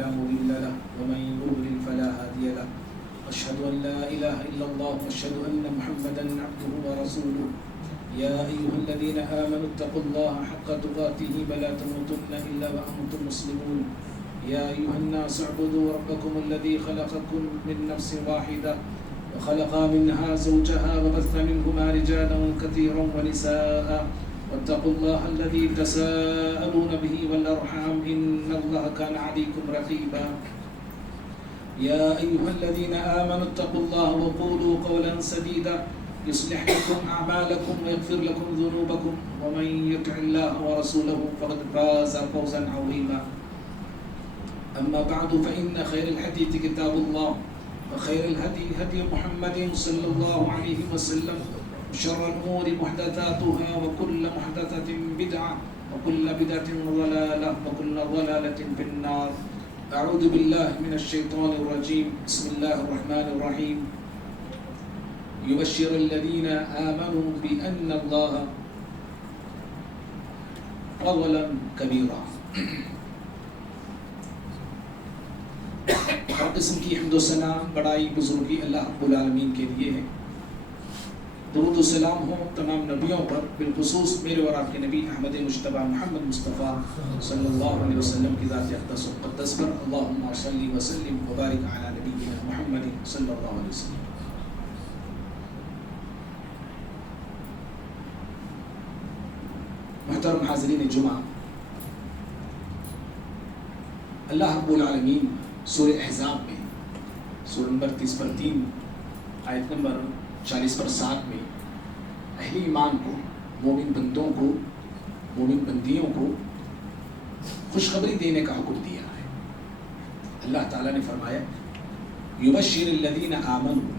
فلا مضل له ومن يضلل فلا هادي له أشهد أن لا إله إلا الله وأشهد أن محمدا عبده ورسوله يا أيها الذين آمنوا اتقوا الله حق تقاته ولا تموتن إلا وأنتم مسلمون يا أيها الناس اعبدوا ربكم الذي خلقكم من نفس واحدة وخلق منها زوجها وبث منهما رجالا كثيرا ونساء واتقوا الله الذي تساءلون به والأرحام إن الله كان عليكم رقيبا يا أيها الذين آمنوا اتقوا الله وقولوا قولا سديدا يصلح لكم أعمالكم ويغفر لكم ذنوبكم ومن يطع الله ورسوله فقد فاز فوزا عظيما أما بعد فإن خير الحديث كتاب الله وخير الهدي هدي محمد صلى الله عليه وسلم وشر الأمور محدثاتها وكل محدثة بدعة وكل بدعة ضلالة وكل ضلالة في النار أعوذ بالله من الشيطان الرجيم بسم الله الرحمن الرحيم يبشر الذين آمنوا بأن الله فضلا كبيرا ہر قسم کی حمد و ثنا بڑائی بزرگی اللہ رب العالمین کے لیے ہے. درود و سلام ہو تمام نبیوں پر، بالخصوص میرے اور آپ کے نبی احمد مجتبی محمد مصطفیٰ صلی اللہ علیہ وسلم کی ذات اقدس و مقدس پر. اللہم صلی وسلم وبارک علی نبینا محمد صلی اللہ علیہ وسلم. محترم حاضرین جمعہ، اللہ رب العالمین سورہ احزاب میں سورہ نمبر 30 پر 3 آیت نمبر 40 پر 7 میں اہل ایمان کو، مومن بندوں کو، مومن بندیوں کو خوشخبری دینے کا حکم دیا ہے. اللہ تعالیٰ نے فرمایا یبشر الذین آمنوا،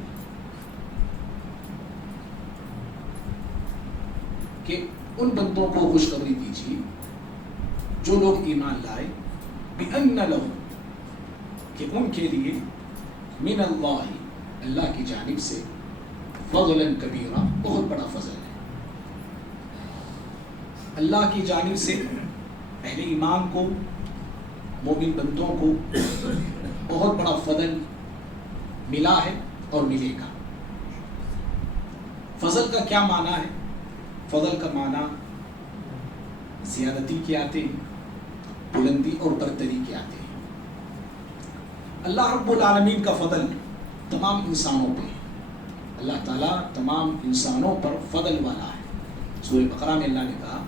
کہ ان بندوں کو خوشخبری دیجیے جو لوگ ایمان لائے، بِأَنَّ لَهُمْ، کہ ان کے لیے من اللہ، اللہ کی جانب سے، فضلا کبیرا، بہت بڑا فضل ہے. اللہ کی جانب سے اہل ایمان کو، مومن بندوں کو بہت بڑا فضل ملا ہے اور ملے گا. فضل کا کیا معنی ہے؟ فضل کا معنی زیادتی کے آتے ہیں، بلندی اور برتری کے آتے ہیں. اللہ رب العالمین کا فضل تمام انسانوں پہ ہے. اللہ تعالیٰ تمام انسانوں پر فضل والا ہے. سورہ بقرہ میں اللہ نے کہا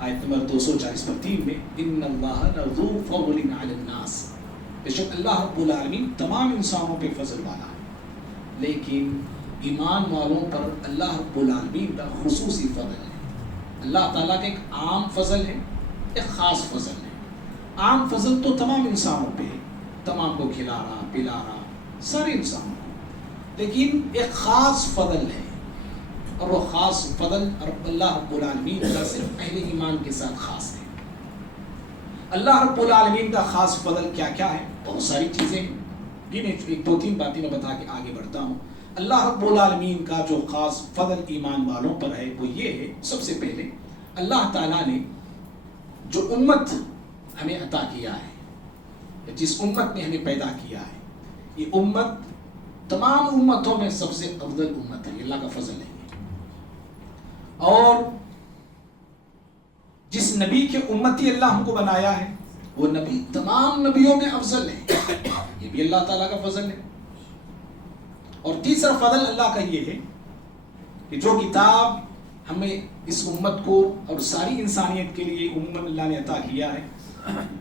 آیت نمبر 240 پر 3 میں ان اللہ لذو فضل علی الناس، بے شک اللہ رب العالمین تمام انسانوں پہ فضل والا ہے، لیکن ایمان والوں پر اللہ رب العالمین کا خصوصی فضل ہے. اللہ تعالیٰ کا ایک عام فضل ہے، ایک خاص فضل ہے. عام فضل تو تمام انسانوں پہ ہے، تمام کو کھلا رہا پلا رہا سارے انسانوں کو، لیکن ایک خاص فضل ہے، اور وہ خاص فضل اللہ رب العالمین کا صرف اہل ایمان کے ساتھ خاص ہے. اللہ رب العالمین کا خاص فضل کیا کیا ہے؟ بہت ساری چیزیں ہیں، ایک دو تین باتیں میں بتا کے آگے بڑھتا ہوں. اللہ رب العالمین کا جو خاص فضل ایمان والوں پر ہے وہ یہ ہے، سب سے پہلے اللہ تعالیٰ نے جو امت ہمیں عطا کیا ہے، جس امت نے ہمیں پیدا کیا ہے، یہ امت تمام امتوں میں سب سے افضل امت ہے. اللہ کا فضل ہے. اور جس نبی کے امتی اللہ ہم کو بنایا ہے، وہ نبی تمام نبیوں میں افضل ہے. یہ بھی اللہ تعالیٰ کا فضل ہے. اور تیسرا فضل اللہ کا یہ ہے کہ جو کتاب ہمیں اس امت کو اور ساری انسانیت کے لیے عموماً اللہ نے عطا کیا ہے،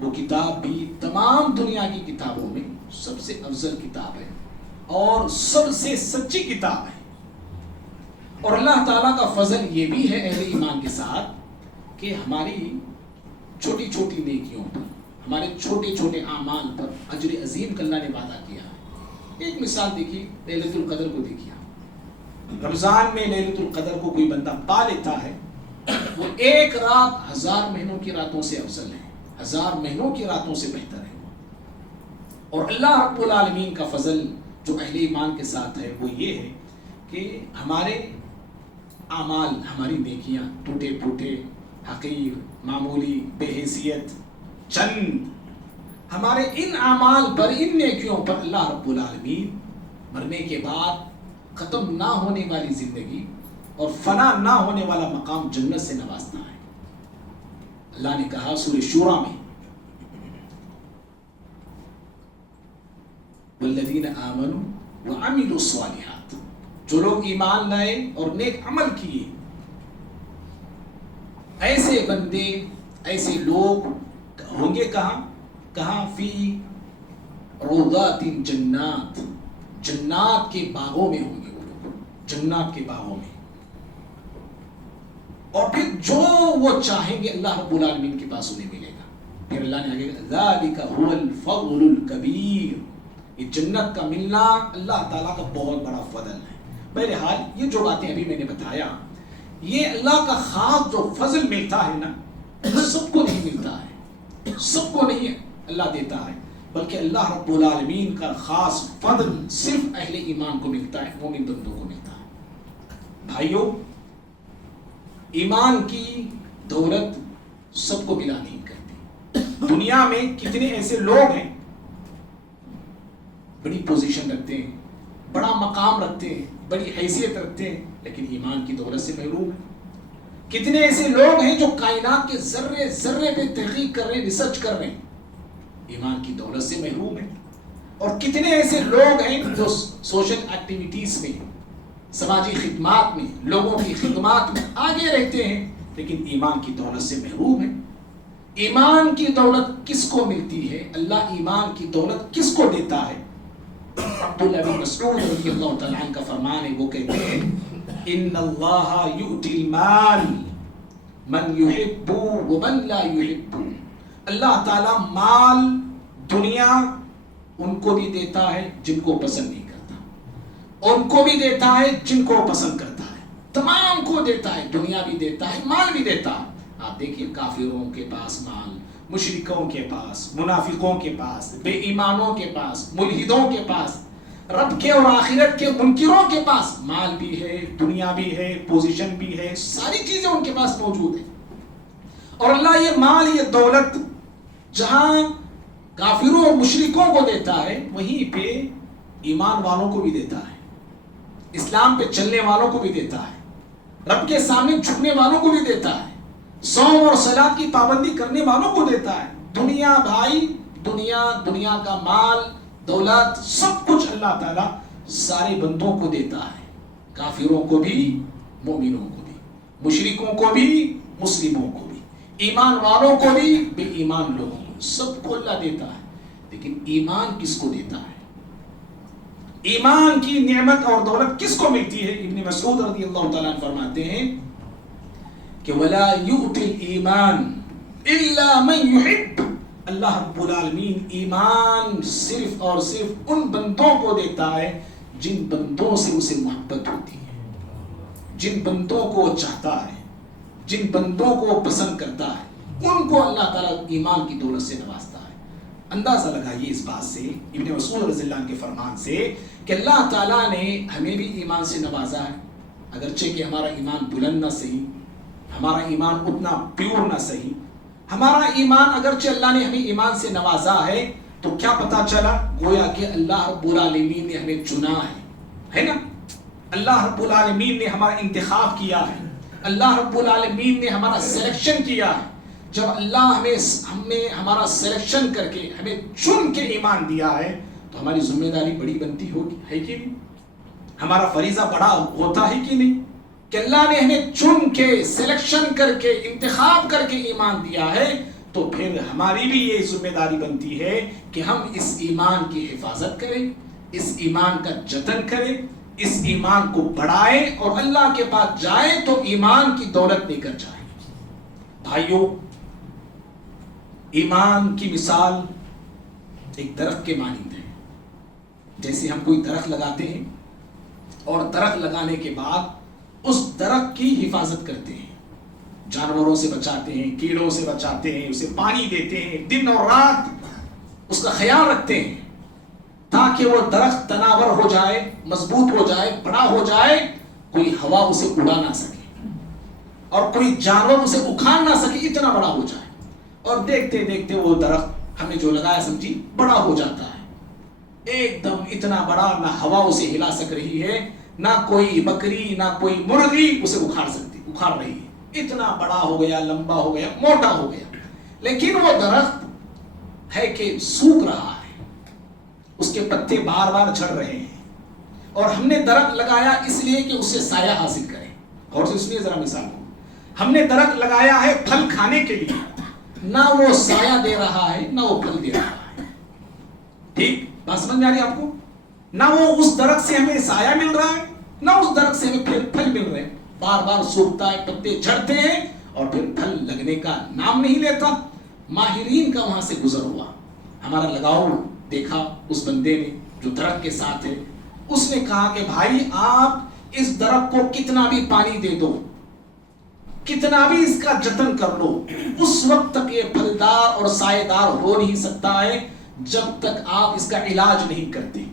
وہ کتاب بھی تمام دنیا کی کتابوں میں سب سے افضل کتاب ہے اور سب سے سچی کتاب ہے. اور اللہ تعالیٰ کا فضل یہ بھی ہے اہل ایمان کے ساتھ کہ ہماری چھوٹی چھوٹی نیکیوں پر، ہمارے چھوٹے چھوٹے اعمال پر اجر عظیم کا اللہ نے وعدہ کیا ہے. ایک مثال دیکھیے، لیلۃ القدر کو دیکھیے. رمضان میں لیلۃ القدر کو کوئی بندہ پا لیتا ہے، وہ ایک رات 1000 مہینوں کی راتوں سے افضل ہے، 1000 مہینوں کی راتوں سے بہتر ہے. اور اللہ رب العالمین کا فضل جو اہل ایمان کے ساتھ ہے وہ یہ ہے کہ ہمارے اعمال، ہماری نیکیاں ٹوٹے پھوٹے، حقیر، معمولی، بے حیثیت، چند ہمارے ان اعمال پر، ان نیکیوں پر اللہ رب العالمین مرنے کے بعد ختم نہ ہونے والی زندگی اور فنا نہ ہونے والا مقام جنت سے نوازتا ہے۔ اللہ نے کہا سورہ شورى میں، والذین آمنوا وعملوا الصالحات، جو لوگ ایمان لائے اور نیک عمل کیے، ایسے بندے، ایسے لوگ ہوں گے کہاں فی روضات جنات، جنات کے باغوں میں ہوں گے وہ لوگ، جنات کے باغوں میں۔ اور پھر جو وہ چاہیں گے اللہ رب العالمین کے پاس انہیں ملے گا۔ پھر اللہ نے آگے کہا ذالک هو الفضل الکبیر، یہ جنت کا ملنا اللہ تعالیٰ کا بہت بڑا فضل ہے۔ بہرحال یہ جو باتیں ابھی میں نے بتایا، یہ اللہ کا خاص جو فضل ملتا ہے نا، سب کو نہیں ملتا ہے، سب کو نہیں اللہ دیتا ہے، بلکہ اللہ رب العالمین کا خاص فضل صرف اہل ایمان کو ملتا ہے، مومن بندوں کو ملتا ہے۔ بھائیوں، ایمان کی دولت سب کو ملا نہیں کرتی۔ دنیا میں کتنے ایسے لوگ ہیں بڑی پوزیشن رکھتے ہیں، بڑا مقام رکھتے ہیں، بڑی حیثیت رکھتے ہیں، لیکن ایمان کی دولت سے محروم ہیں۔ کتنے ایسے لوگ ہیں جو کائنات کے ذرے ذرے پہ تحقیق کر رہے ہیں، ریسرچ کر رہے ہیں، ایمان کی دولت سے محروم ہیں۔ اور کتنے ایسے لوگ ہیں جو سوشل ایکٹیویٹیز میں، سماجی خدمات میں، لوگوں کی خدمات میں آگے رہتے ہیں، لیکن ایمان کی دولت سے محروم ہیں۔ ایمان کی دولت کس کو ملتی ہے؟ اللہ ایمان کی دولت کس کو دیتا ہے؟ عبداللہ بن مسعود رضی اللہ تعالیٰ عنہ کا فرمان ہے، وہ کہتے ہیں ان اللہ یؤتی المال من یحب ومن لا یحب، اللہ تعالیٰ مال، دنیا ان کو بھی دیتا ہے جن کو پسند نہیں کرتا، ان کو بھی دیتا ہے جن کو پسند کرتا ہے، تمام کو دیتا ہے، دنیا بھی دیتا ہے، مال بھی دیتا ہے۔ آپ دیکھیے کافروں کے پاس مال، مشرکوں کے پاس، منافقوں کے پاس، بے ایمانوں کے پاس، ملحدوں کے پاس، رب کے اور آخرت کے منکروں کے پاس مال بھی ہے، دنیا بھی ہے، پوزیشن بھی ہے، ساری چیزیں ان کے پاس موجود ہیں۔ اور اللہ یہ مال، یہ دولت جہاں کافروں اور مشرکوں کو دیتا ہے، وہیں پہ ایمان والوں کو بھی دیتا ہے، اسلام پہ چلنے والوں کو بھی دیتا ہے، رب کے سامنے جھکنے والوں کو بھی دیتا ہے، صوم اور صلاۃ کی پابندی کرنے والوں کو دیتا ہے۔ دنیا بھائی، دنیا کا مال، دولت، سب کچھ اللہ تعالیٰ سارے بندوں کو دیتا ہے، کافروں کو بھی، مومنوں کو بھی، مشرکوں کو بھی، مسلموں کو بھی، ایمان والوں کو بھی، بے ایمان لوگوں کو، سب کو اللہ دیتا ہے۔ لیکن ایمان کس کو دیتا ہے؟ ایمان کی نعمت اور دولت کس کو ملتی ہے؟ ابن مسعود رضی اللہ تعالیٰ عنہ فرماتے ہیں کہ وَلَا يُؤْتِ الْإِيمَانِ إِلَّا مَنْ يُحِبُّ، اللہ رب العالمین ایمان صرف اور صرف ان بندوں کو دیتا ہے جن بندوں سے اسے محبت ہوتی ہے، جن بندوں کو وہ چاہتا ہے، جن بندوں کو وہ پسند کرتا ہے، ان کو اللہ تعالیٰ ایمان کی دولت سے نوازتا ہے۔ اندازہ لگائیے اس بات سے، ابن مسعود رضی اللہ عنہ کے فرمان سے، کہ اللہ تعالیٰ نے ہمیں بھی ایمان سے نوازا ہے، اگرچہ کہ ہمارا ایمان بلند نہ صحیح، ہمارا ایمان اتنا پیور نہ صحیح، ہمارا ایمان اگرچہ اللہ نے ہمیں ایمان سے نوازا ہے، تو کیا پتا چلا؟ گویا کہ اللہ رب العالمین نے ہمیں چنا ہے نا؟ اللہ رب العالمین نے ہمارا انتخاب کیا ہے، اللہ رب العالمین نے ہمارا سلیکشن کیا ہے۔ جب اللہ ہمیں ہمارا سلیکشن کر کے ہمیں چن کے ایمان دیا ہے، تو ہماری ذمہ داری بڑی بنتی ہوگی، ہے کہ نہیں؟ ہمارا فریضہ بڑا ہوتا ہے کہ نہیں؟ کہ اللہ نے ہمیں چن کے، سلیکشن کر کے، انتخاب کر کے ایمان دیا ہے، تو پھر ہماری بھی یہ ذمہ داری بنتی ہے کہ ہم اس ایمان کی حفاظت کریں، اس ایمان کا جتن کریں، اس ایمان کو بڑھائیں اور اللہ کے پاس جائیں تو ایمان کی دولت لے کر جائیں۔ بھائیوں، ایمان کی مثال ایک درخت کے مانند ہے۔ جیسے ہم کوئی درخت لگاتے ہیں اور درخت لگانے کے بعد اس درخت کی حفاظت کرتے ہیں، جانوروں سے بچاتے ہیں، کیڑوں سے بچاتے ہیں، اسے پانی دیتے ہیں، دن اور رات اس کا خیال رکھتے ہیں تاکہ وہ درخت تناور ہو جائے، مضبوط ہو جائے، بڑا ہو جائے، کوئی ہوا اسے اڑا نہ سکے اور کوئی جانور اسے اکھاڑ نہ سکے، اتنا بڑا ہو جائے۔ اور دیکھتے دیکھتے وہ درخت ہم نے جو لگایا سمجھی بڑا ہو جاتا ہے، ایک دم اتنا بڑا، نہ ہوا اسے ہلا سک رہی ہے، نہ کوئی بکری نہ کوئی مرغی اسے اکھاڑ رہی ہے، اتنا بڑا ہو گیا، لمبا ہو گیا، موٹا ہو گیا. لیکن وہ درخت ہے کہ سوکھ رہا ہے، اس کے پتے بار بار جھڑ رہے ہیں، اور ہم نے درخت لگایا اس لیے کہ اس سے سایہ حاصل کریں. اور سے سنیے ذرا مثال کو، ہم نے درخت لگایا ہے پھل کھانے کے لیے، نہ وہ سایہ دے رہا ہے نہ وہ پھل دے رہا ہے. ٹھیک بات سمجھ میں آ رہی ہے آپ کو؟ نہ وہ اس درخت سے ہمیں سایہ مل رہا ہے نہ اس درخت سے ہمیں پھل مل رہے ہیں، بار بار سوکھتا ہے، پتے جھڑتے ہیں اور پھر پھل لگنے کا نام نہیں لیتا. ماہرین کا وہاں سے گزر ہوا، ہمارا لگاؤ دیکھا اس بندے نے جو درخت کے ساتھ ہے. اس نے کہا کہ بھائی آپ اس درخت کو کتنا بھی پانی دے دو، کتنا بھی اس کا جتن کر لو، اس وقت تک یہ پھلدار اور سایہ دار ہو نہیں سکتا ہے جب تک آپ اس کا علاج نہیں کرتے.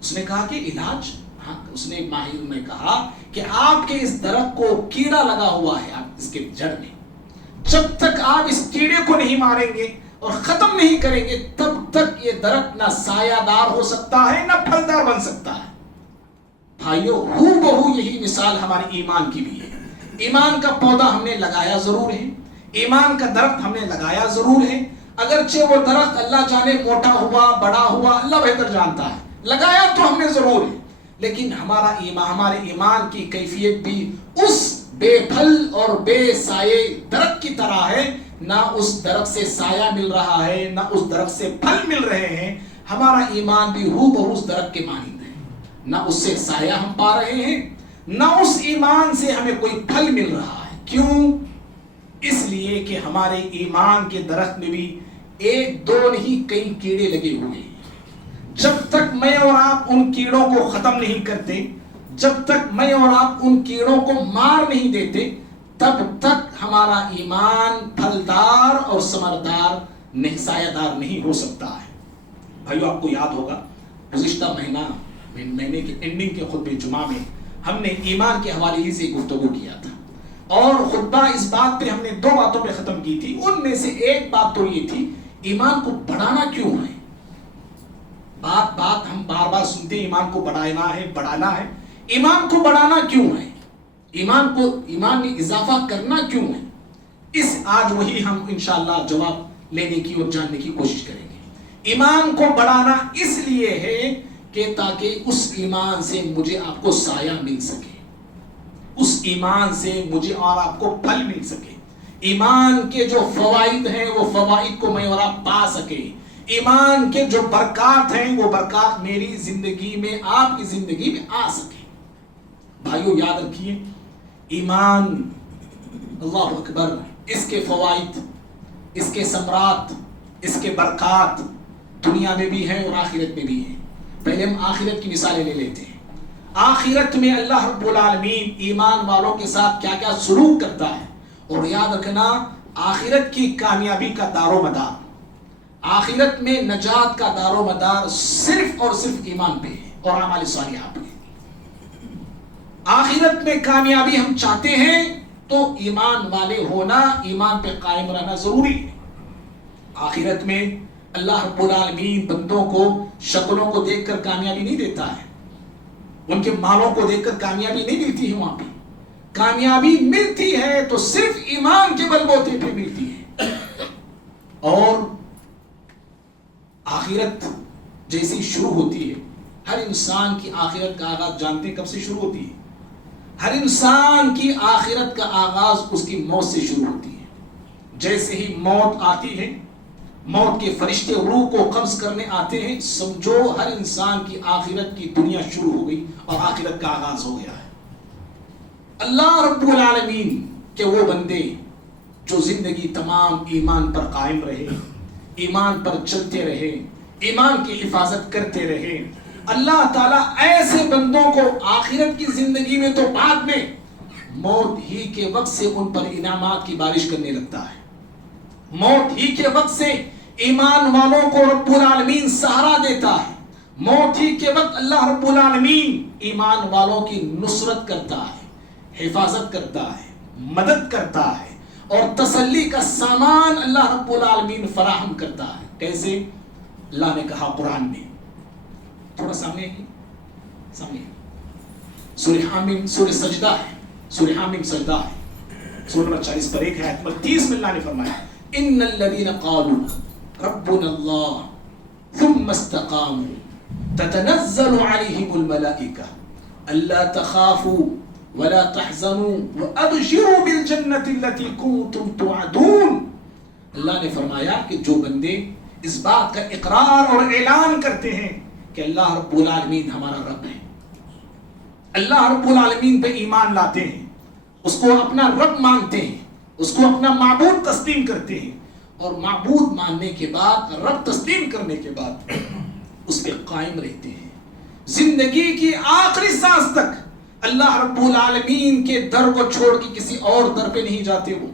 اس نے کہا کہ علاج؟ ہاں. اس نے ماہر نے کہا کہ آپ کے اس درخت کو کیڑا لگا ہوا ہے اس کے جڑ میں، جب تک آپ اس کیڑے کو نہیں ماریں گے اور ختم نہیں کریں گے تب تک یہ درخت نہ سایہ دار ہو سکتا ہے نہ پھلدار بن سکتا ہے. بھائیو ہو بہو یہی مثال ہماری ایمان کی بھی ہے. ایمان کا پودا ہم نے لگایا ضرور ہے، ایمان کا درخت ہم نے لگایا ضرور ہے، اگرچہ وہ درخت اللہ جانے موٹا ہوا بڑا ہوا اللہ بہتر جانتا ہے، لگایا تو ہم نے ضرور ہے، لیکن ہمارے ایمان کی کیفیت بھی اس بے پھل اور بے سائے درخت کی طرح ہے. نہ اس درخت سے سایہ مل رہا ہے نہ اس درخت سے پھل مل رہے ہیں. ہمارا ایمان بھی ہو بہو اس درخت کے مانند ہے، نہ اس سے سایہ ہم پا رہے ہیں نہ اس ایمان سے ہمیں کوئی پھل مل رہا ہے. کیوں؟ اس لیے کہ ہمارے ایمان کے درخت میں بھی ایک دو نہیں کئی کیڑے لگے ہوئے ہیں. جب تک میں اور آپ ان کیڑوں کو ختم نہیں کرتے، جب تک میں اور آپ ان کیڑوں کو مار نہیں دیتے، تب تک ہمارا ایمان پھلدار اور ثمردار سایہ دار نہیں ہو سکتا ہے. بھائیو آپ کو یاد ہوگا گزشتہ مہینے کے اینڈنگ کے خطبہ جمعہ میں ہم نے ایمان کے حوالے ہی سے گفتگو کیا تھا، اور خطبہ اس بات پہ ہم نے دو باتوں پہ ختم کی تھی. ان میں سے ایک بات تو یہ تھی ایمان کو بڑھانا کیوں ہے. بات ہم بار بار سنتے ہیں ایمان کو بڑھانا ہے. ایمان کو بڑھانا کیوں ہے، ایمان میں اضافہ کرنا کیوں ہے. آج وہی ہم انشاءاللہ جواب لینے کی اور جاننے کی کوشش کریں گے. ایمان کو بڑھانا اس لیے ہے کہ تاکہ اس ایمان سے مجھے آپ کو سایہ مل سکے، اس ایمان سے مجھے اور آپ کو پھل مل سکے. ایمان کے جو فوائد ہیں وہ فوائد کو میں اور آپ پا سکے. ایمان کے جو برکات ہیں وہ برکات میری زندگی میں آپ کی زندگی میں آ سکے. بھائیو یاد رکھیے ایمان، اللہ اکبر، اس کے فوائد، اس کے ثمرات، اس کے برکات دنیا میں بھی ہیں اور آخرت میں بھی ہیں. پہلے ہم آخرت کی مثالیں لے لیتے ہیں. آخرت میں اللہ رب العالمین ایمان والوں کے ساتھ کیا کیا سلوک کرتا ہے. اور یاد رکھنا آخرت کی کامیابی کا دار و مدار، آخرت میں نجات کا دار و مدار صرف اور صرف ایمان پہ ہے اور اعمال صالحہ پہ. آخرت میں کامیابی ہم چاہتے ہیں تو ایمان والے ہونا، ایمان پہ قائم رہنا ضروری ہے. آخرت میں اللہ رب العالمین بندوں کو شکلوں کو دیکھ کر کامیابی نہیں دیتا ہے، ان کے مالوں کو دیکھ کر کامیابی نہیں ملتی ہے. وہاں پہ کامیابی ملتی ہے تو صرف ایمان کے بل بوتے پہ ملتی ہے. اور آخرت جیسی شروع ہوتی ہے، ہر انسان کی آخرت کا آغاز جانتے ہیں کب سے شروع ہوتی ہے؟ ہر انسان کی آخرت کا آغاز اس کی موت سے شروع ہوتی ہے. جیسے ہی موت آتی ہے، موت کے فرشتے روح کو قبض کرنے آتے ہیں، سمجھو ہر انسان کی آخرت کی دنیا شروع ہو گئی اور آخرت کا آغاز ہو گیا ہے. اللہ رب العالمین کے وہ بندے جو زندگی تمام ایمان پر قائم رہے، ایمان پر چلتے رہے، ایمان کی حفاظت کرتے رہے، اللہ تعالیٰ ایسے بندوں کو آخرت کی زندگی میں تو بعد میں موت ہی کے وقت سے ان پر انعامات کی بارش کرنے لگتا ہے. موت ہی کے وقت سے ایمان والوں کو رب العالمین سہارا دیتا ہے. موت ہی کے وقت اللہ رب العالمین ایمان والوں کی نصرت کرتا ہے، حفاظت کرتا ہے، مدد کرتا ہے اور تسلی کا سامان اللہ رب العالمین فراہم کرتا ہے. کیسے؟ اللہ نے کہا قرآن میں، تھوڑا سامنے سورہ حامیم، سورہ سجدہ ہے، سورہ حامیم سجدہ ہے، سورہ نمبر 40 پر ایک ہے، آیت نمبر 30 میں اللہ نے فرمایا ان الذين قالوا ربنا الله ثم استقاموا تتنزل عليهم الملائكة الا تخافوا ولا تحزنوا وابشروا بالجنة التي كنتم توعدون۔ اللہ نے فرمایا کہ جو بندے اس بات کا اقرار اور اعلان کرتے ہیں کہ اللہ رب العالمین ہمارا رب ہے، اللہ رب العالمین پہ ایمان لاتے ہیں، اس کو اپنا رب مانتے ہیں، اس کو اپنا معبود تسلیم کرتے ہیں، اور معبود ماننے کے بعد، رب تسلیم کرنے کے بعد اس پہ قائم رہتے ہیں، زندگی کی آخری سانس تک اللہ رب العالمین کے در کو چھوڑ کے کسی اور در پہ نہیں جاتے، وہ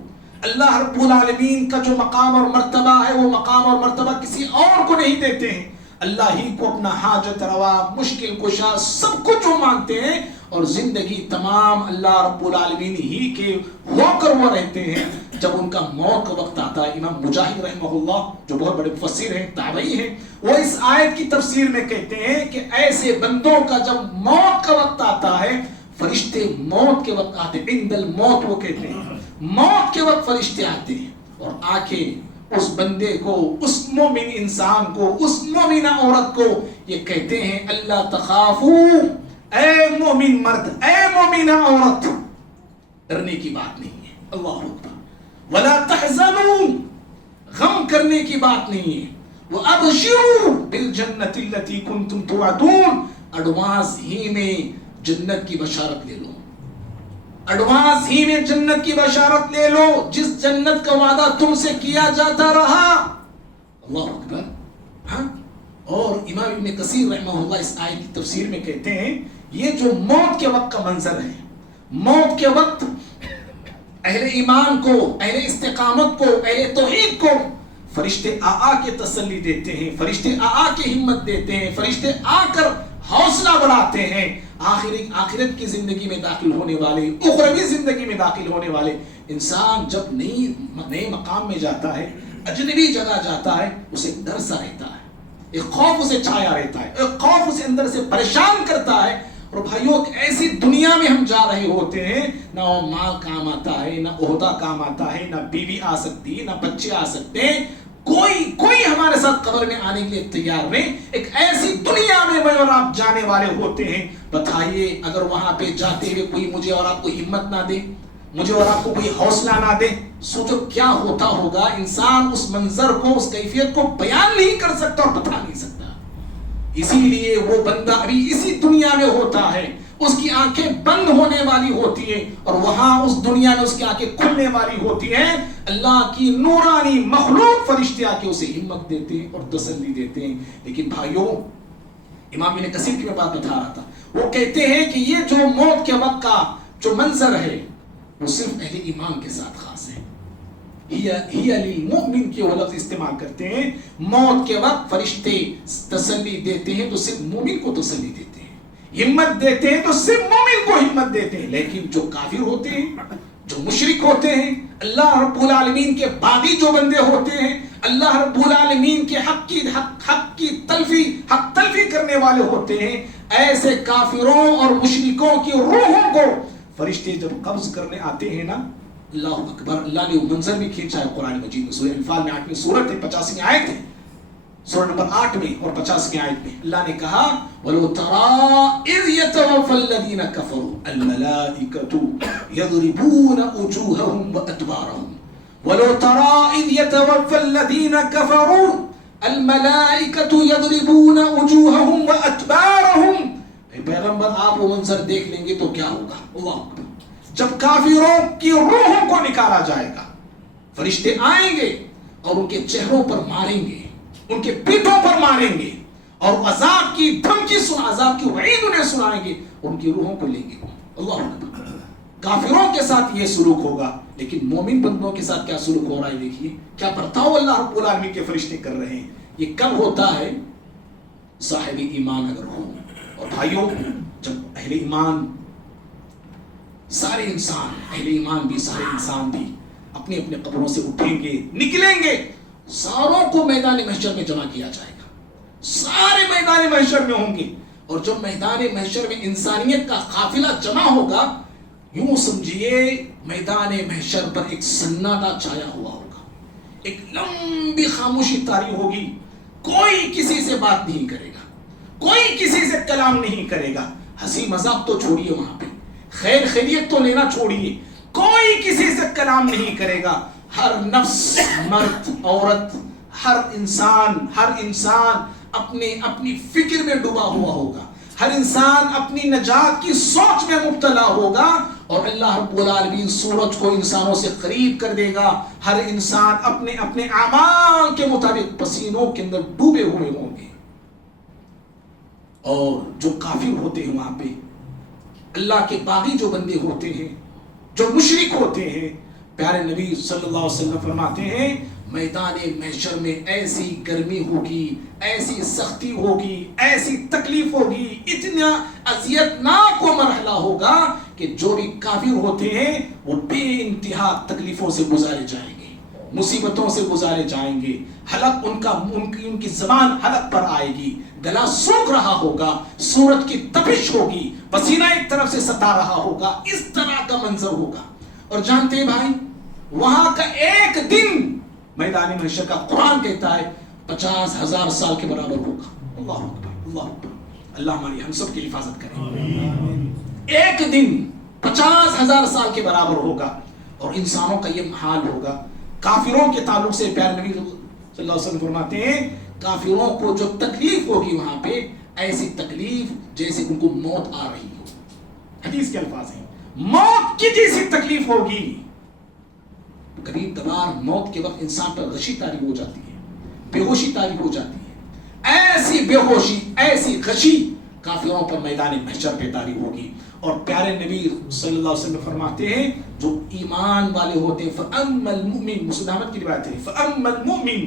اللہ رب العالمین کا جو مقام اور مرتبہ ہے وہ مقام اور مرتبہ کسی اور کو نہیں دیتے ہیں، اللہ ہی کو اپنا حاجت روا، مشکل کشا سب کچھ وہ مانتے ہیں، اور زندگی تمام اللہ رب العالمین ہی کے ہو کر وہ رہتے ہیں۔ جب ان کا موت کا وقت آتا ہے، امام مجاہد رحمہ اللہ جو بہت بڑے مفسر ہیں، تابعی ہیں، وہ اس آیت کی تفسیر میں کہتے ہیں کہ ایسے بندوں کا جب موت کا وقت آتا ہے، فرشتے موت کے وقت آتے ہیں، عند الموت وہ کہتے ہیں، موت کے وقت فرشتے آتے ہیں اور آنکھیں اس بندے کو، اس مومن انسان کو، اس مومنہ عورت کو یہ کہتے ہیں اللہ تخافو، اے مومن مرد، اے مومنہ عورت، ڈرنے کی بات نہیں ہے، اللہ اکبر، ولا تحزنوا، غم کرنے کی بات نہیں ہے، وابشروا بالجنۃ التي كنتم توعدون، ایڈوانس ہی میں جنت کی بشارت لے لو، ایڈوانس ہی میں جنت کی بشارت لے لو، جس جنت کا وعدہ تم سے کیا جاتا رہا، اللہ اکبر۔ ہاں، اور امام ابن کثیر رحمہ اللہ اس آیت کی تفسیر میں کہتے ہیں یہ جو موت کے وقت کا منظر ہے، موت کے وقت اہل ایمان کو، اہل استقامت کو، اہل توحید کو فرشتے آ کے تسلی دیتے ہیں، فرشتے آ کے ہمت دیتے ہیں، فرشتے آ کر حوصلہ بڑھاتے ہیں۔ آخرت کی زندگی میں داخل ہونے والے، اخروی زندگی میں داخل ہونے والے انسان جب نئے مقام میں جاتا ہے، اجنبی جگہ جاتا ہے، اسے ڈر سا رہتا ہے، ایک خوف اسے چھایا رہتا ہے، ایک خوف اسے اندر سے پریشان کرتا ہے۔ اور بھائیوں، ایسی دنیا میں ہم جا رہے ہوتے ہیں، نہ وہ مال کام آتا ہے، نہ عہدہ کام آتا ہے، نہ بیوی آ سکتی ہے، نہ بچے آ سکتے ہیں، کوئی ہمارے ساتھ قبر میں آنے کے لیے تیار نہیں۔ ایک ایسی دنیا میں میں اور آپ جانے والے ہوتے ہیں، بتائیے اگر وہاں پہ جاتے ہوئے کوئی مجھے اور آپ کو ہمت نہ دے، مجھے اور آپ کو کوئی حوصلہ نہ دے، سوچو کیا ہوتا ہوگا۔ انسان اس منظر کو، اس کیفیت کو بیان نہیں کر سکتا اور بتا نہیں سکتا۔ اسی لیے وہ بندہ ابھی اسی دنیا میں ہوتا ہے، اس کی آنکھیں بند ہونے والی ہوتی ہیں، اور وہاں اس دنیا میں اس کی آنکھیں کھلنے والی ہوتی ہیں۔ اللہ کی نورانی مخلوق فرشتے آ کے اسے ہمت دیتے ہیں اور تسلی دیتے ہیں۔ لیکن بھائیوں، امام ابن کثیر کی میں بات بتا رہا تھا، وہ کہتے ہیں کہ یہ جو موت کے وقت کا جو منظر ہے وہ صرف اہل ایمان کے ساتھ خاص ہے۔ ہی للمؤمن کے وہ لفظ استعمال کرتے ہیں، موت کے وقت فرشتے تسلی دیتے ہیں تو صرف مومن کو تسلی دیتے ہیں، ہمت دیتے ہیں تو صرف مومن کو ہمت دیتے ہیں۔ لیکن جو کافر ہوتے ہیں، جو مشرک ہوتے ہیں، اللہ رب العالمین کے باغی جو بندے ہوتے ہیں، اللہ رب العالمین کے حق کی تلفی کرنے والے ہوتے ہیں، ایسے کافروں اور مشرکوں کی روحوں کو فرشتے جب قبض کرنے آتے ہیں نا، اللہ اکبر، اللہ نے وہ منظر بھی کھینچا ہے قرآن مجید میں، سورہ انفال میں 8ویں سورت ہے، 85ویں آیت ہے، سورہ نمبر 8 میں اور 50ویں آیت میں اللہ نے کہا وَلَوْ تَرَىٰ إِذْ يَتَوَفَّى الَّذِينَ كَفَرُوا الْمَلَائِكَةُ يَضْرِبُونَ وُجُوهَهُمْ وَأَدْبَارَهُمْ وَلَوْ تَرَىٰ إِذْ يَتَوَفَّى الَّذِينَ كَفَرُوا الْمَلَائِكَةُ يَضْرِبُونَ وُجُوهَهُمْ وَأَدْبَارَهُمْ۔ پیغمبر آپ وہ منظر دیکھ لیں گے تو کیا ہوگا؟ اللہ اکبر، جب کافروں کی روحوں کو نکالا جائے گا، فرشتے آئیں گے اور ان کے چہروں پر ماریں گے، ان کے پیٹھوں پر ماریں گے، اور عذاب کی دھمکی عذاب کی وعید انہیں سنائیں گے، ان کی روحوں کو لیں گے۔ اللہ اکبر، کافروں کے ساتھ یہ سلوک ہوگا، لیکن مومن بندوں کے ساتھ کیا سلوک ہو رہا ہے؟ دیکھیے کیا برتاؤ اللہ رب العالمین کے فرشتے کر رہے ہیں۔ یہ کب ہوتا ہے؟ صاحب ایمان اگر ہو۔ اور بھائیوں، جب اہل ایمان، سارے انسان، اہل ایمان بھی، سارے انسان بھی اپنے اپنے قبروں سے اٹھیں گے، نکلیں گے، ساروں کو میدان محشر میں جمع کیا جائے گا، سارے میدان محشر میں ہوں گے، اور جب میدان محشر میں انسانیت کا قافلہ جمع ہوگا، یوں سمجھیے میدان محشر پر ایک سناٹا چھایا ہوا ہوگا، ایک لمبی خاموشی طاری ہوگی، کوئی کسی سے بات نہیں کرے گا، کوئی کسی سے کلام نہیں کرے گا، ہنسی مذاق تو چھوڑیے، وہاں پہ خیر خیریت تو لینا چھوڑیے، کوئی کسی سے کلام نہیں کرے گا، ہر نفس، مرد عورت، ہر انسان اپنی فکر میں ڈوبا ہوا ہوگا، ہر انسان اپنی نجات کی سوچ میں مبتلا ہوگا، اور اللہ رب العالمین سورج کو انسانوں سے قریب کر دے گا، ہر انسان اپنے اعمال کے مطابق پسینوں کے اندر ڈوبے ہوئے ہوں گے، اور جو کافر ہوتے ہیں وہاں پہ، اللہ کے باغی جو بندے ہوتے ہیں، جو مشرک ہوتے ہیں، پیارے نبی صلی اللہ علیہ وسلم فرماتے ہیں میدان محشر میں ایسی گرمی ہوگی، ایسی سختی ہوگی، ایسی تکلیف ہوگی، اتنا اذیتناک و مرحلہ ہوگا کہ جو بھی کافر ہوتے ہیں وہ بے انتہا تکلیفوں سے گزارے جائیں گے، مصیبتوں سے گزارے جائیں گے، حلق ان کی زبان حلق پر آئے گی، گلا سوکھ رہا ہوگا، سورج کی تپش ہوگی، پسینہ ایک طرف سے ستا رہا ہوگا، اس طرح کا منظر ہوگا۔ اور جانتے ہیں بھائی، وہاں کا ایک دن میدان محشر کا قرآن کہتا ہے 50,000 سال کے برابر ہوگا۔ اللہ اکبر، اللہ اکبر، اللہ ہماری ہم سب کی حفاظت کرے۔ ایک دن 50,000 سال کے برابر ہوگا، اور انسانوں کا یہ حال ہوگا۔ کافروں کے تعلق سے پیارے نبی صلی اللہ علیہ وسلم فرماتے ہیں کافروں کو جو تکلیف ہوگی وہاں پہ، ایسی تکلیف جیسے ان کو موت آ رہی ہو۔ حدیث کے الفاظ ہیں موت کی جیسی تکلیف ہوگی۔ کبھی کبھار موت کے وقت انسان پر غشی طاری ہو جاتی ہے، بے ہوشی طاری ہو جاتی ہے، ایسی بے ہوشی، ایسی غشی کافروں پر میدان محشر پہ طاری ہوگی۔ اور پیارے نبی صلی اللہ علیہ وسلم فرماتے ہیں جو ایمان والے ہوتے ہیں فَأَمَّا الْمُؤْمِنُ، مسلم احمد کی روایت ہے، فَأَمَّا الْمُؤْمِنُ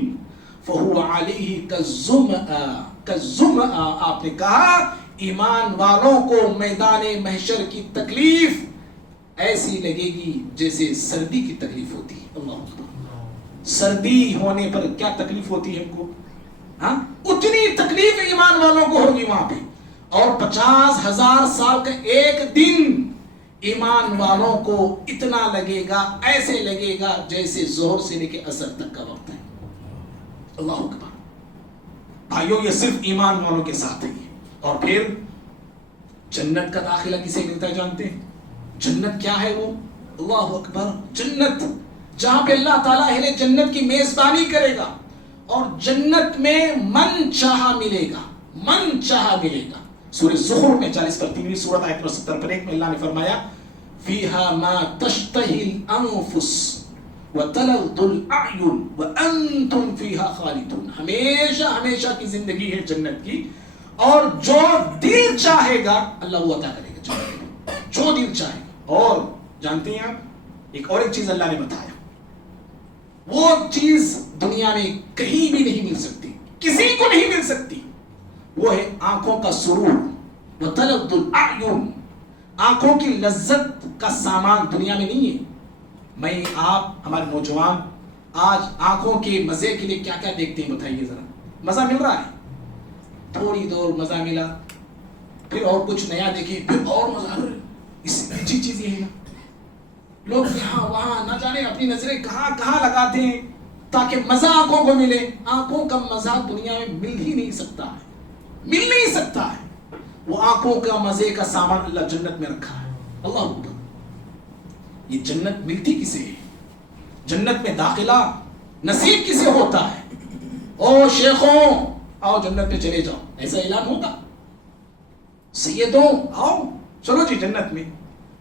فَهُوَ عَلَيْهِ كَالظُّمْأَ، آپ نے کہا ایمان والوں کو میدان محشر کی تکلیف ایسی لگے گی جیسے سردی کی تکلیف ہوتی ہے۔ اللہ اکبر، سردی ہونے پر کیا تکلیف ہوتی ہے ہم کو، ہاں اتنی تکلیف ایمان والوں کو ہوگی وہاں پہ۔ اور 50,000 سال کا ایک دن ایمان والوں کو اتنا لگے گا، ایسے لگے گا جیسے ظہر سے لے کے عصر تک کا وقت ہے۔ اللہ اکبر بھائیوں، یہ صرف ایمان والوں کے ساتھ ہے۔ اور پھر جنت کا داخلہ کسے ملتا ہے جانتے ہیں؟ جنت کیا ہے وہ؟ اللہ اکبر، جنت جہاں پہ اللہ تعالیٰ اہل جنت کی میزبانی کرے گا، اور جنت میں من چاہا ملے گا، من چاہا ملے گا۔ سورہ زخرف میں 40 پر 3ویں سورت آیت 70 پر 1 میں اللہ نے فرمایا فیہا ما تشتہی الانفس وتلظ الاعین وانتم فیہا خالدون، ہمیشہ ہمیشہ کی زندگی ہے جنت کی، اور جو دل چاہے گا اللہ وہ عطا کرے گا، جو دل چاہے گا۔ اور جانتے ہیں آپ ایک چیز اللہ نے بتایا، وہ چیز دنیا میں کہیں بھی نہیں مل سکتی، کسی کو نہیں مل سکتی، وہ ہے آنکھوں کا سرور، وتلظ الاعین، آنکھوں کی لذت کا سامان دنیا میں نہیں ہے۔ میں آپ ہمارے نوجوان آج آنکھوں کے مزے کے لیے کیا کیا دیکھتے ہیں بتائیے ذرا۔ مزہ مل رہا ہے، تھوڑی دور مزہ ملا، پھر اور کچھ نیا دیکھیں، پھر اور مزہ، اس سے اچھی چیز یہ ہے لوگ یہاں وہاں نہ جانے اپنی نظریں کہاں کہاں لگاتے ہیں تاکہ مزہ آنکھوں کو ملے۔ آنکھوں کا مزہ دنیا میں مل ہی نہیں سکتا ہے، مل نہیں سکتا ہے۔ وہ آنکھوں کا مزے کا سامان اللہ جنت میں رکھا ہے۔ اللہ اکبر، یہ جنت ملتی کسے ہے؟ جنت میں داخلہ نصیب کسے ہوتا ہے؟ او شیخوں آؤ جنت میں چلے جاؤ، ایسا اعلان ہوگا؟ سیدوں آؤ چلو جی جنت میں،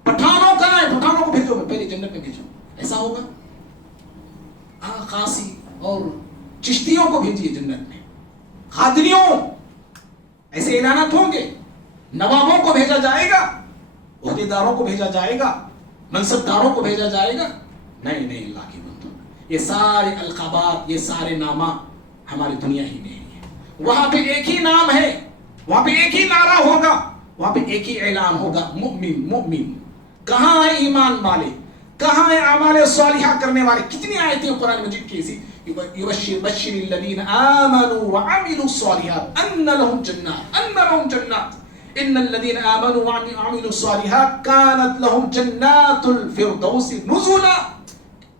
پٹھانوں کا ہے پٹھانوں کو بھیجو، پہلے جنت میں بھیجو، ایسا ہوگا؟ ہاں قاسی اور چشتیوں کو بھیجیے جنت میں، قادریوں، ایسے اعلانات ہوں گے۔ نوابوں کو بھیجا جائے گا، عہدے داروں کو بھیجا جائے گا، منصب داروں کو بھیجا جائے گا؟ نہیں نہیں اللہ کی بندو، یہ سارے القابات، یہ سارے نامہ ہماری دنیا ہی میں ہے۔ وہاں پہ ایک ہی نام ہے، وہاں پہ ایک ہی نعرہ ہوگا، وہاں پہ ایک ہی اعلان ہوگا، مؤمن مؤمن۔ کہاں ہے ایمان والے، کہاں ہے اعمال صالحہ کرنے والے؟ کتنی آیتیں قرآن مجید کی ایسی يبشر الذين آمنوا وعملوا الصالحات أن لهم جنات إن الذين آمنوا وعملوا الصالحات كانت لهم جنات الفردوس نزلا.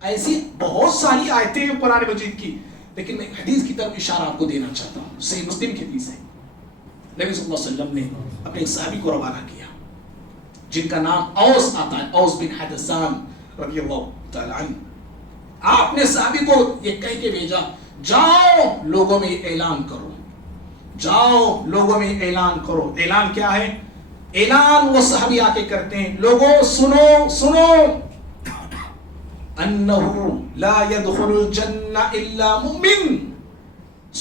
ایسی بہت ساری آیتیں ہیں قرآن مجید کی، لیکن میں حدیث کی طرف اشارہ آپ کو دینا چاہتا ہوں. صحیح مسلم کی حدیث ہے. نبی صلی اللہ علیہ وسلم نے اپنے ایک صحابی کو روانہ کیا جن کا نام اوس آتا ہے، اوس بن حدثان رضی اللہ تعالی عنہ. آپ نے صحابی کو یہ کہہ کے بھیجا، جاؤ لوگوں میں اعلان کرو، جاؤ لوگوں میں اعلان کرو. اعلان کیا ہے؟ اعلان وہ صحابی آ کے کرتے ہیں، لوگوں سنو سنو، انہو لا يدخل الجنہ الا مؤمن.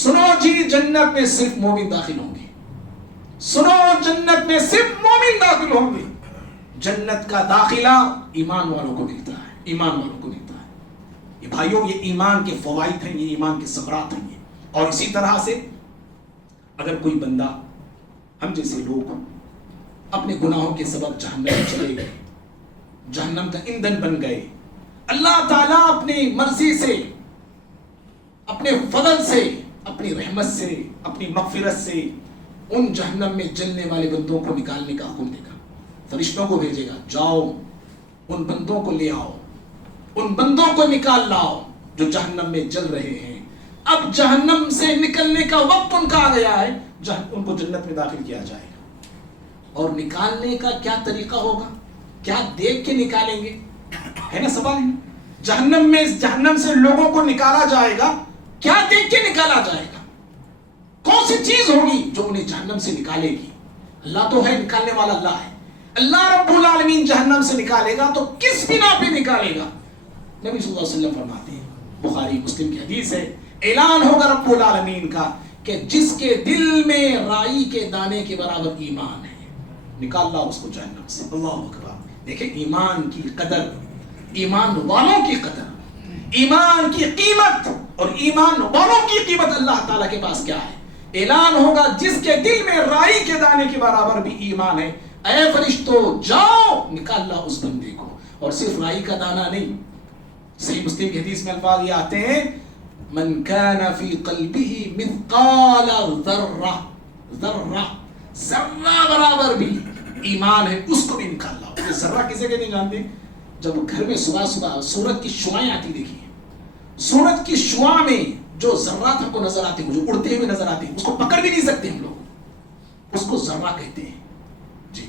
سنو جی جنت میں صرف مومن داخل ہوں گے، سنو جنت میں صرف مومن داخل ہوں گے. جنت کا داخلہ ایمان والوں کو ملتا ہے، ایمان والوں کو ملتا ہے. یہ بھائیوں، یہ ایمان کے فوائد ہیں، یہ ایمان کے ثمرات ہیں. اور اسی طرح سے اگر کوئی بندہ، ہم جیسے لوگ اپنے گناہوں کے سبب جہنم میں چلے گئے، جہنم کا ایندھن بن گئے، اللہ تعالیٰ اپنی مرضی سے، اپنے فضل سے، اپنی رحمت سے، اپنی مغفرت سے ان جہنم میں جلنے والے بندوں کو نکالنے کا حکم دے گا. فرشتوں کو بھیجے گا، جاؤ ان بندوں کو لے آؤ، ان بندوں کو نکال لاؤ جو جہنم میں جل رہے ہیں. اب جہنم سے نکلنے کا وقت ان کا آ گیا ہے، ان کو جنت میں داخل کیا جائے گا. اور نکالنے کا کیا طریقہ ہوگا؟ کیا دیکھ کے نکالیں گے؟ ہے نا سوال. جہنم میں، جہنم سے لوگوں کو نکالا جائے گا، کیا دیکھ کے نکالا جائے گا؟ کون سی چیز ہوگی جو انہیں جہنم سے نکالے گی؟ اللہ تو ہے، نکالنے والا اللہ ہے. اللہ رب العالمین جہنم سے نکالے گا تو کس بنا پہ نکالے گا؟ نبی صلی اللہ علیہ وسلم فرماتے ہیں، بخاری مسلم کی حدیث ہے، اعلان ہوگا رب العالمین کا کہ جس کے دل میں رائی کے دانے کے برابر ایمان ہے، نکال لاؤ اس کو جہنم سے. اللہ اکبر. دیکھیں ایمان کی قدر، ایمان والوں کی قدر، ایمان کی قیمت، اور ایمان والوں کی قیمت اللہ تعالیٰ کے پاس کیا ہے؟ اعلان ہوگا جس کے دل میں رائی کے دانے کے برابر بھی ایمان ہے، اے فرشتو جاؤ نکال لاؤ اس بندے کو. اور صرف رائی کا دانہ نہیں، صحیح مسلم کی حدیث میں الفاظ یہ آتے ہیں، من کان فی قلبہ مثقال ذرہ، ذرہ ذرہ برابر بھی ایمان ہے، اس کو بھی نکال لاؤ. یہ ذرہ کسے کہ نہیں جانتے؟ جب گھر میں صبح صبح سورج کی شعاعیں آتی دیکھیے، سورج کی شعاع میں جو ذرات ہم کو نظر آتے ہیں، جو اڑتے ہوئے نظر آتے ہیں، اس کو پکڑ بھی نہیں سکتے ہم لوگ، اس کو ذرہ کہتے ہیں. جی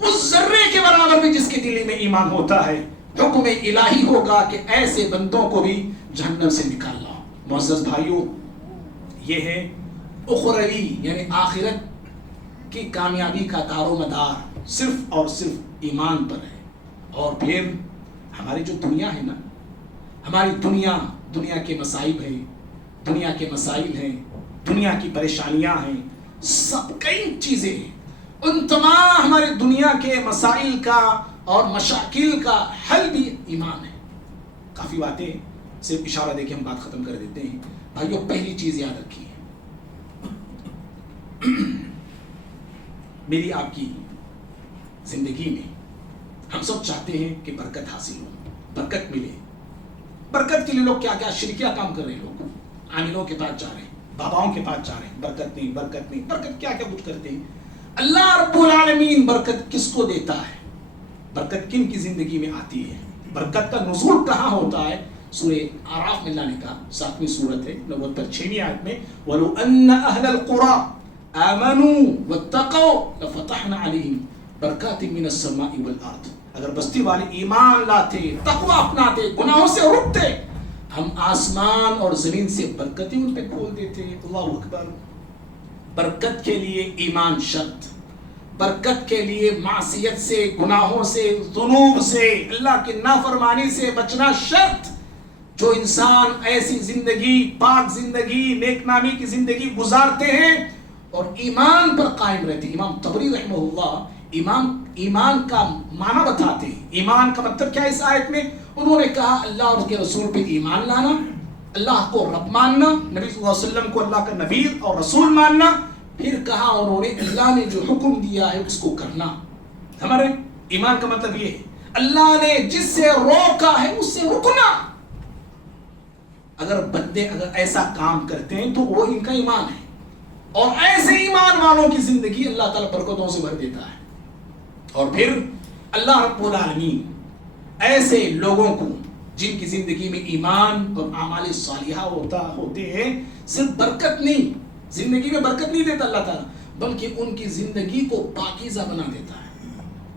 اس ذرے کے برابر بھی جس کے دل میں ایمان ہوتا ہے، حکم الہی ہوگا کہ ایسے بندوں کو بھی جہنم سے نکال لاؤ. معزز بھائیوں، یہ ہے اخروی یعنی آخرت کی کامیابی کا دار و مدار صرف اور صرف ایمان پر ہے. اور پھر ہماری جو دنیا ہے نا، ہماری دنیا کے مصائب ہیں، دنیا کے مسائل ہیں، دنیا کی پریشانیاں ہیں، سب کئی چیزیں ہیں. ان تمام ہمارے دنیا کے مسائل کا اور مشاکل کا حل بھی ایمان ہے. کافی باتیں صرف اشارہ دے کے ہم بات ختم کر دیتے ہیں. بھائیو پہلی چیز یاد رکھیے، میری آپ کی زندگی میں ہم سب چاہتے ہیں کہ برکت حاصل ہو، برکت ملے. برکت کے لیے لوگ کیا کیا شرکیہ کام کر رہے ہیں، لوگ عاملوں کے پاس جا رہے ہیں، باباؤں کے پاس جا رہے ہیں، برکت نہیں برکت نہیں، برکت کیا کیا کچھ کرتے ہیں. اللہ رب العالمین برکت کس کو دیتا ہے؟ برکت کن کی زندگی میں آتی ہے؟ برکت کا نزول کہاں ہوتا ہے؟ سورہ اعراف میں اللہ نے کہا، 7ویں سورت ہے، نبوت پر 6ویں آیت میں، وَلَوْ أَنَّ أَهْلَ الْقُرَىٰ آمَنُوا وَاتَّقَوْا لَفَتَحْنَا عَلَيْهِمْ بَرَكَاتٍ مِّنَ السَّمَاءِ وَالْأَرْضِ. اگر بستی والے ایمان لاتے، تقوی اپناتے، گناہوں سے رکتے، ہم آسمان اور زمین سے برکتیں ان پہ کھول دیتے. اللہ اکبر. برکت کے لیے ایمان شرط، برکت کے لیے معصیت سے، گناہوں سے، ذنوب سے، اللہ کی نافرمانی سے بچنا شرط. جو انسان ایسی زندگی، پاک زندگی، نیک نامی کی زندگی گزارتے ہیں اور ایمان پر قائم رہتے ہیں. امام طبری رحمہ اللہ ایمان کا معنی بتاتے ہیں. ایمان کا مطلب کیا ہے اس آیت میں؟ انہوں نے کہا اللہ اور اس کے رسول پہ ایمان لانا، اللہ کو رب ماننا، نبی صلی اللہ علیہ وسلم کو اللہ کا نبی اور رسول ماننا. پھر کہا انہوں نے اللہ نے جو حکم دیا ہے اس کو کرنا. ہمارے ایمان کا مطلب یہ ہے اللہ نے جس سے روکا ہے اس سے رکنا. اگر بندے اگر ایسا کام کرتے ہیں تو وہ ان کا ایمان ہے، اور ایسے ایمان والوں کی زندگی اللہ تعالیٰ برکتوں سے بھر دیتا ہے۔ اور پھر اللہ رب العالمین ایسے لوگوں کو جن کی زندگی میں ایمان اور اعمال صالحہ ہوتے ہیں، صرف برکت نہیں، زندگی میں برکت نہیں دیتا اللہ تعالیٰ، بلکہ ان کی زندگی کو پاکیزہ بنا دیتا ہے،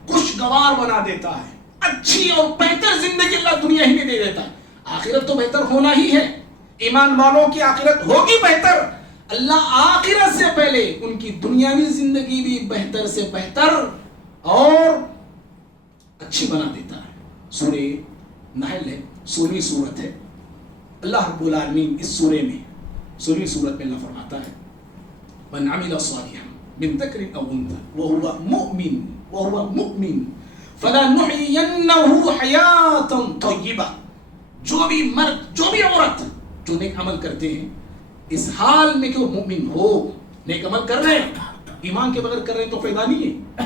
خوشگوار بنا دیتا ہے، اچھی اور بہتر زندگی اللہ دنیا ہی میں دے دیتا ہے۔ آخرت تو بہتر ہونا ہی ہے، ایمان والوں کی آخرت ہوگی بہتر، اللہ آخرت سے پہلے ان کی دنیاوی زندگی بھی بہتر سے بہتر اور اچھی بنا دیتا ہے۔ سورہ نحل ہے، 16ویں سورت ہے، اللہ رب العالمین اس سورے میں 16ویں سورت میں اللہ فرماتا ہے من عمل صالحا من ذکر او انثى وهو مؤمن فلنحيينه حیاتا طیبہ، جو بھی مرد جو بھی عورت جو نیک عمل کرتے ہیں اس حال میں کہ وہ مومن ہو، نیک عمل کر رہے ہیں، ایمان کے بغیر کر رہے ہیں تو فائدہ نہیں ہے،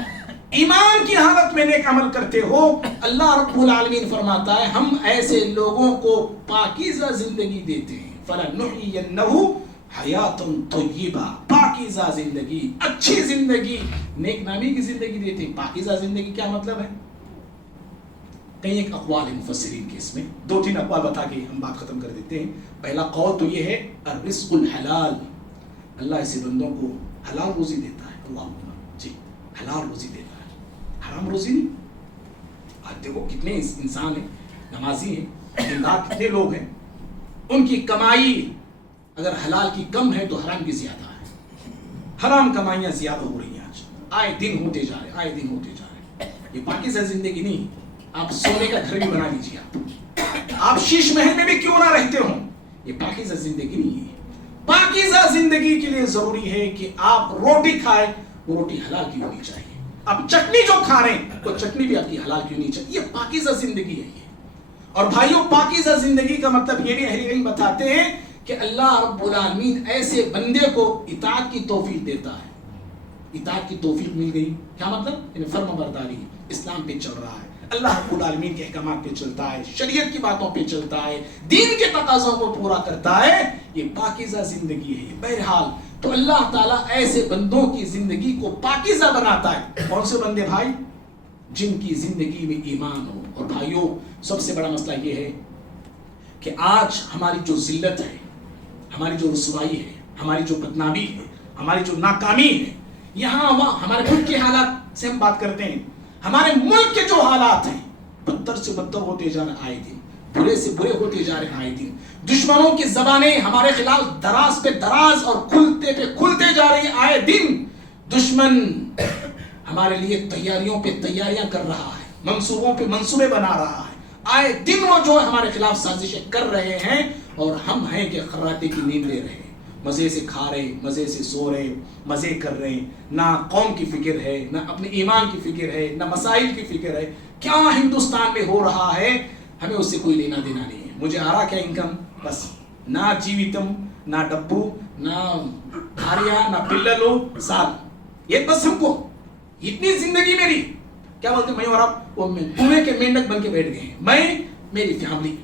ایمان کی حالت میں نیک عمل کرتے ہو، اللہ رب العالمین فرماتا ہے ہم ایسے لوگوں کو پاکیزہ زندگی دیتے ہیں، فَلَنُحْيِيَنَّهُ حَيَاةٌ طَيِّبَةٌ، پاکیزہ زندگی، اچھی زندگی، نیک نامی کی زندگی دیتے ہیں۔ پاکیزہ زندگی کیا مطلب ہے؟ کئی ایک اقوال ہیں مفسرین کے، اس میں 2-3 اقوال بتا کے ہم بات ختم کر دیتے ہیں۔ پہلا قول تو یہ ہے الرزق الحلال، اللہ ایسے بندوں کو حلال روزی دیتا ہے، اللہ جی حلال روزی دیتا ہے، حرام روزی نہیں۔ آج دیکھو کتنے انسان ہیں، نمازی ہیں، دیندار کتنے لوگ ہیں، ان کی کمائی اگر حلال کی کم ہے تو حرام کی زیادہ ہے، حرام کمائیاں زیادہ ہو رہی ہیں، آج آئے دن ہوتے جا رہے، آئے دن ہوتے جا رہے۔ یہ پاکیزہ زندگی نہیں۔ آپ سونے کا گھر بھی بنا لیجیے، آپ شیش محل میں بھی کیوں نہ رہتے ہوں، یہ پاکیزہ زندگی نہیں ہے۔ پاکیزہ زندگی کے لیے ضروری ہے کہ آپ روٹی کھائیں، وہ روٹی حلال کی ہونی چاہیے، آپ چٹنی جو کھا رہے ہیں وہ چٹنی بھی آپ کی حلال کی ہونی چاہیے، یہ پاکیزہ زندگی ہے یہ۔ اور بھائیوں، پاکیزہ زندگی کا مطلب یہ بھی اہل علم بتاتے ہیں کہ اللہ رب العالمین ایسے بندے کو اطاعت کی توفیق دیتا ہے۔ اطاعت کی توفیق مل گئی، کیا مطلب؟ یعنی فرما برداری، اسلام پہ چل رہا ہے، اللہ رب العالمین کے احکامات پہ چلتا ہے، شریعت کی باتوں پہ چلتا ہے، دین کے تقاضوں کو پورا کرتا ہے، یہ پاکیزہ زندگی ہے۔ بہرحال تو اللہ تعالیٰ ایسے بندوں کی زندگی کو پاکیزہ بناتا ہے۔ کون سے بندے بھائی؟ جن کی زندگی میں ایمان ہو۔ اور بھائیوں، سب سے بڑا مسئلہ یہ ہے کہ آج ہماری جو ذلت ہے، ہماری جو رسوائی ہے، ہماری جو بدنامی ہے، ہماری جو ناکامی ہے، یہاں وہاں ہمارے ملک کے حالات سے ہم بات کرتے ہیں، ہمارے ملک کے جو حالات ہیں بدتر سے بدتر ہوتے جا رہے آئے دن، برے سے برے ہوتے جا رہے آئے دن، دشمنوں کی زبانیں ہمارے خلاف دراز پہ دراز اور کھلتے پہ کھلتے جا رہی آئے دن۔ دشمن ہمارے لیے تیاریوں پہ تیاریاں کر رہا ہے، منصوبوں پہ منصوبے بنا رہا ہے، آئے دن وہ جو ہمارے خلاف سازشیں کر رہے ہیں، اور ہم ہیں کہ خراٹے کی نیند لے رہے ہیں، مزے سے کھا رہے، مزے سے سو رہے، مزے کر رہے ہیں، نہ قوم کی فکر ہے، نہ اپنے ایمان کی فکر ہے، نہ مسائل کی فکر ہے۔ کیا ہندوستان میں ہو رہا ہے ہمیں اس سے کوئی لینا دینا نہیں ہے۔ مجھے آ رہا کیا انکم، بس نہ جیوتم، نہ ڈبو، نہ بھاریا، نہ پللو سال، یہ بس ہم کو اتنی زندگی میری، کیا بولتے میں اور آپ وہ کنویں کے مینڈک بن کے بیٹھ گئے ہیں، میں میری فیملی،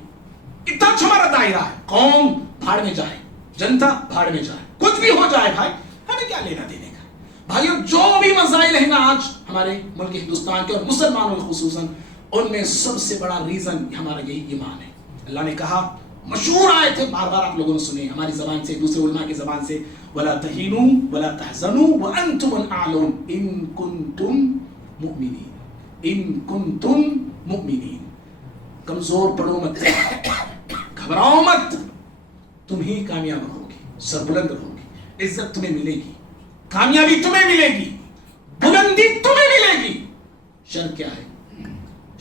اتنا اچھا ہمارا دائرہ ہے، قوم بھاڑ میں جائے، جنتا بھاڑ میں جائے، کچھ بھی ہو جائے بھائی، ہمیں کیا لینا دینے کا۔ بھائیو، جو بھی مسائل ہیں نا آج ہمارے ملک ہندوستان کے اور مسلمانوں کے خصوصاً، ان میں سب سے بڑا ریزن ہمارا یہی ایمان ہے۔ اللہ نے کہا، مشہور آئے تھے، بار بار آپ لوگوں نے سنے ہماری زبان سے، دوسرے علماء کی زبان سے، وَلَا تَهِنُوا وَلَا تَحْزَنُوا وَأَنْتُمُ الْأَعْلَوْنَ إِن كُنتُم مُؤْمِنِينَ إِن كُنتُم مُؤْمِنِينَ۔ کمزور پڑو مت، گھبراؤ مت، تم ہی کامیاب رہو گے، سربلند رہو گے، عزت تمہیں ملے گی، کامیابی تمہیں ملے گی، بلندی تمہیں ملے گی۔ شرط کیا ہے؟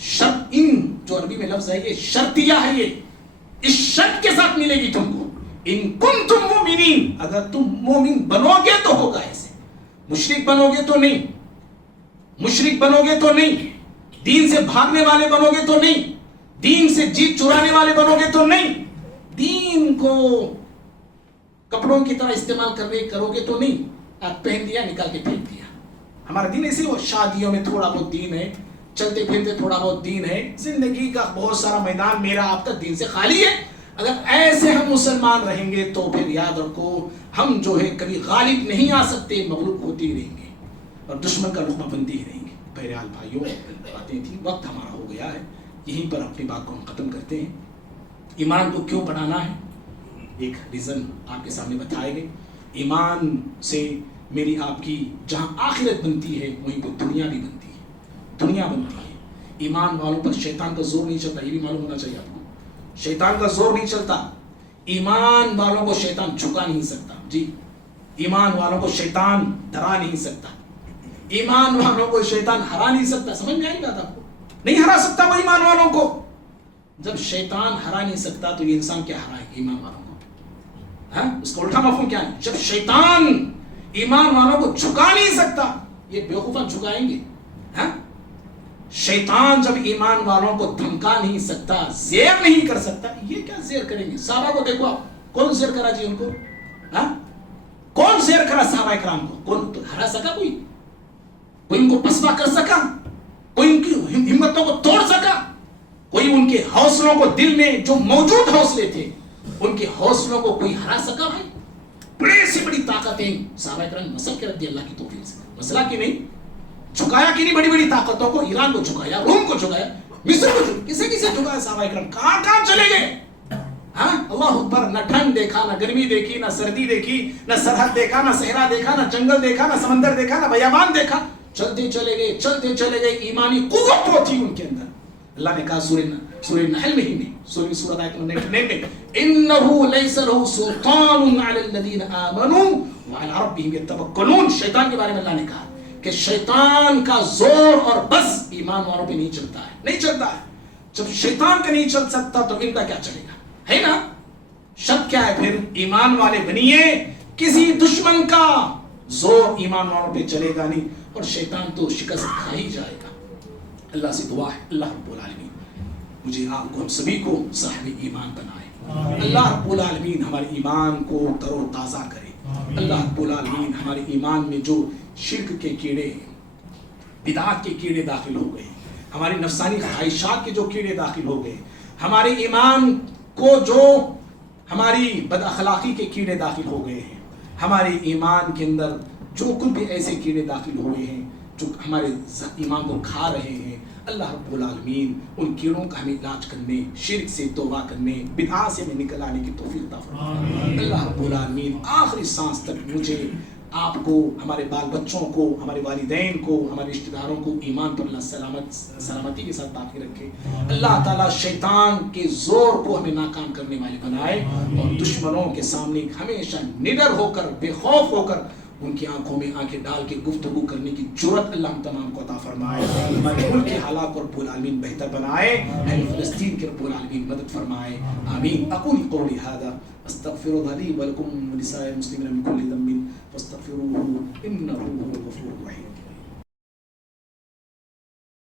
شرط، ان جو عربی میں لفظ ہے یہ شرطیہ ہے، یہ اس شرط کے ساتھ ملے گی تم کو، ان کنتم مومنین، اگر تم مومن بنو گے تو ہوگا ایسے، مشرک بنو گے تو نہیں، مشرک بنو گے تو نہیں، دین سے بھاگنے والے بنو گے تو نہیں، دین سے جیت چرانے والے بنو گے تو نہیں، دین کو کپڑوں کی طرح استعمال کرو گے تو نہیں، آپ پہن دیا نکال کے پھینک دیا۔ ہمارا دین ایسے وہ شادیوں میں تھوڑا بہت دین ہے، چلتے پھرتے تھوڑا بہت دین ہے، زندگی کا بہت سارا میدان میرا آپ کا دین سے خالی ہے۔ اگر ایسے ہم مسلمان رہیں گے تو پھر یاد رکھو ہم جو ہے کبھی غالب نہیں آ سکتے، مغلوب ہوتے ہی رہیں گے اور دشمن کا لقمہ بنتے ہی رہیں گے۔ بہرحال بھائیوں، باتیں تھیں، وقت ہمارا ہو گیا ہے، یہیں پر اپنی بات کو ہم ختم کرتے ہیں۔ ایمان کو کیوں بڑھانا ہے، ایک ریزن آپ کے سامنے بتائے گئے۔ ایمان سے میری آپ کی جہاں آخرت بنتی ہے وہیں پر دنیا بھی بنتی ہے، دنیا بنتی ہے۔ ایمان والوں پر شیطان کا زور نہیں چلتا، یہ بھی معلوم ہونا چاہیے آپ کو۔ شیطان کا زور نہیں چلتا، ایمان والوں کو شیطان جھکا نہیں سکتا، جی ایمان والوں کو شیطان ڈرا نہیں سکتا، ایمان والوں کو شیطان ہرا نہیں سکتا۔ سمجھ میں آئی بات آپ کو؟ نہیں ہرا سکتا وہ ایمان والوں کو۔ جب شیطان ہرا نہیں سکتا تو یہ انسان کیا ہرائے ایمان والوں کو؟ ہاں، اس کا الٹا مفہوم کیا ہے؟ جب شیطان ایمان والوں کو جھکا نہیں سکتا، یہ بیوقوفاں جھکائیں گے؟ ہاں، شیطان جب ایمان والوں کو دھمکا نہیں سکتا، زیر نہیں کر سکتا، یہ کیا زیر کریں گے؟ صحابہ کو دیکھو آپ، کون زیر کرا جی ان کو؟ ہاں، کون زیر کرا صحابہ کرام کو؟ کون ہرا سکا؟ کوئی ان کو پسپا کر سکا؟ کوئی ان کی ہمتوں کو توڑ سکا؟ کوئی ان کے حوصلوں کو، دل میں جو موجود حوصلے تھے ان کے حوصلوں کو کوئی ہرا سکا؟ بھائی بڑے سے بڑی طاقتیں صحابہ کرام مسل کے رکھ دی اللہ کی توفیق سے، مسئلہ کی نہیں جھکایا کہ نہیں، بڑی بڑی طاقتوں کو، ایران کو جھکایا، روم کو جھکایا، مصر کو جھکایا، کسے کسے جھکایا صحابہ کرام؟ کہاں کہاں چلے گئے؟ ہاں، اللہ اکبر، نہ ٹھنڈ دیکھا، نہ گرمی دیکھی، نہ سردی دیکھی، نہ سرحد دیکھا، نہ صحرا دیکھا، نہ جنگل دیکھا، نہ سمندر دیکھا، نہ بیابان دیکھا، چلتے چلے گئے، چلتے چلے گئے۔ ایمانی قوت وہ تھی ان کے اندر۔ اللہ نے کہا سورہ نحل میں ہی میں، سورہ آیت نمبر 99 میں، انه ليس له سلطان على الذين امنوا وعلى ربهم يتوکلون۔ شیطان کے بارے میں اللہ نے کہا کہ شیطان کا زور اور بس ایمان والوں پہ نہیں چلتا ہے، نہیں چلتا ہے۔ جب شیطان کا نہیں چل سکتا تو ان کا کیا چلے گا؟ ہے نا؟ شک کیا ہے پھر؟ ایمان والے بنیے، کسی دشمن کا زور ایمان والوں پہ چلے گا نہیں، اور شیطان تو شکست کھا ہی جائے گا۔ اللہ سے دعا ہے اللہ رب العالمین مجھے آپ کو، ہم سبھی کو صاحب ایمان بنائے۔ اللہ رب العالمین ہمارے ایمان کو تر و تازہ کرے۔ اللہ رب العالمین ہمارے ایمان میں جو شرک کے کیڑے، بدعات کے کیڑے داخل ہو گئے، ہماری نفسانی خواہشات کے جو کیڑے داخل ہو گئے، ہمارے ایمان کو جو ہماری بد اخلاقی کے کیڑے داخل ہو گئے ہیں، ہمارے ایمان کے اندر جو کچھ بھی ایسے کیڑے داخل ہوئے ہیں جو ہمارے ایمان کو کھا رہے ہیں، اللہ رب العالمین ان کیڑوں کا ہمیں علاج کرنے، شرک سے توبہ کرنے، بدعات سے ہمیں نکل آنے کی توفیق عطا فرمائے۔ اللہ رب العالمین آخری سانس تک مجھے، آپ کو، ہمارے بال بچوں کو، ہمارے والدین کو، ہمارے رشتہ داروں کو ایمان پر اللہ سلامتی کے ساتھ باقی رکھے۔ اللہ تعالیٰ شیطان کے زور کو ہمیں ناکام کرنے والے بنائے، اور دشمنوں کے سامنے ہمیشہ نڈر ہو کر، بے خوف ہو کر، ان کی آنکھوں میں آنکھیں ڈال کے گفتگو کرنے کی جرأت اللہ ہم تمام کو عطا فرمائے۔ ہمارے ملک کے حالات کو رب العالمین بہتر بنائے، اہل فلسطین کے رب العالمین مدد فرمائے، آمین۔ اقول قولی ھذا استغفر الله لي ولكم ولسائر المسلمين من كل ذنب فاستغفروه انه هو الغفور الرحيم۔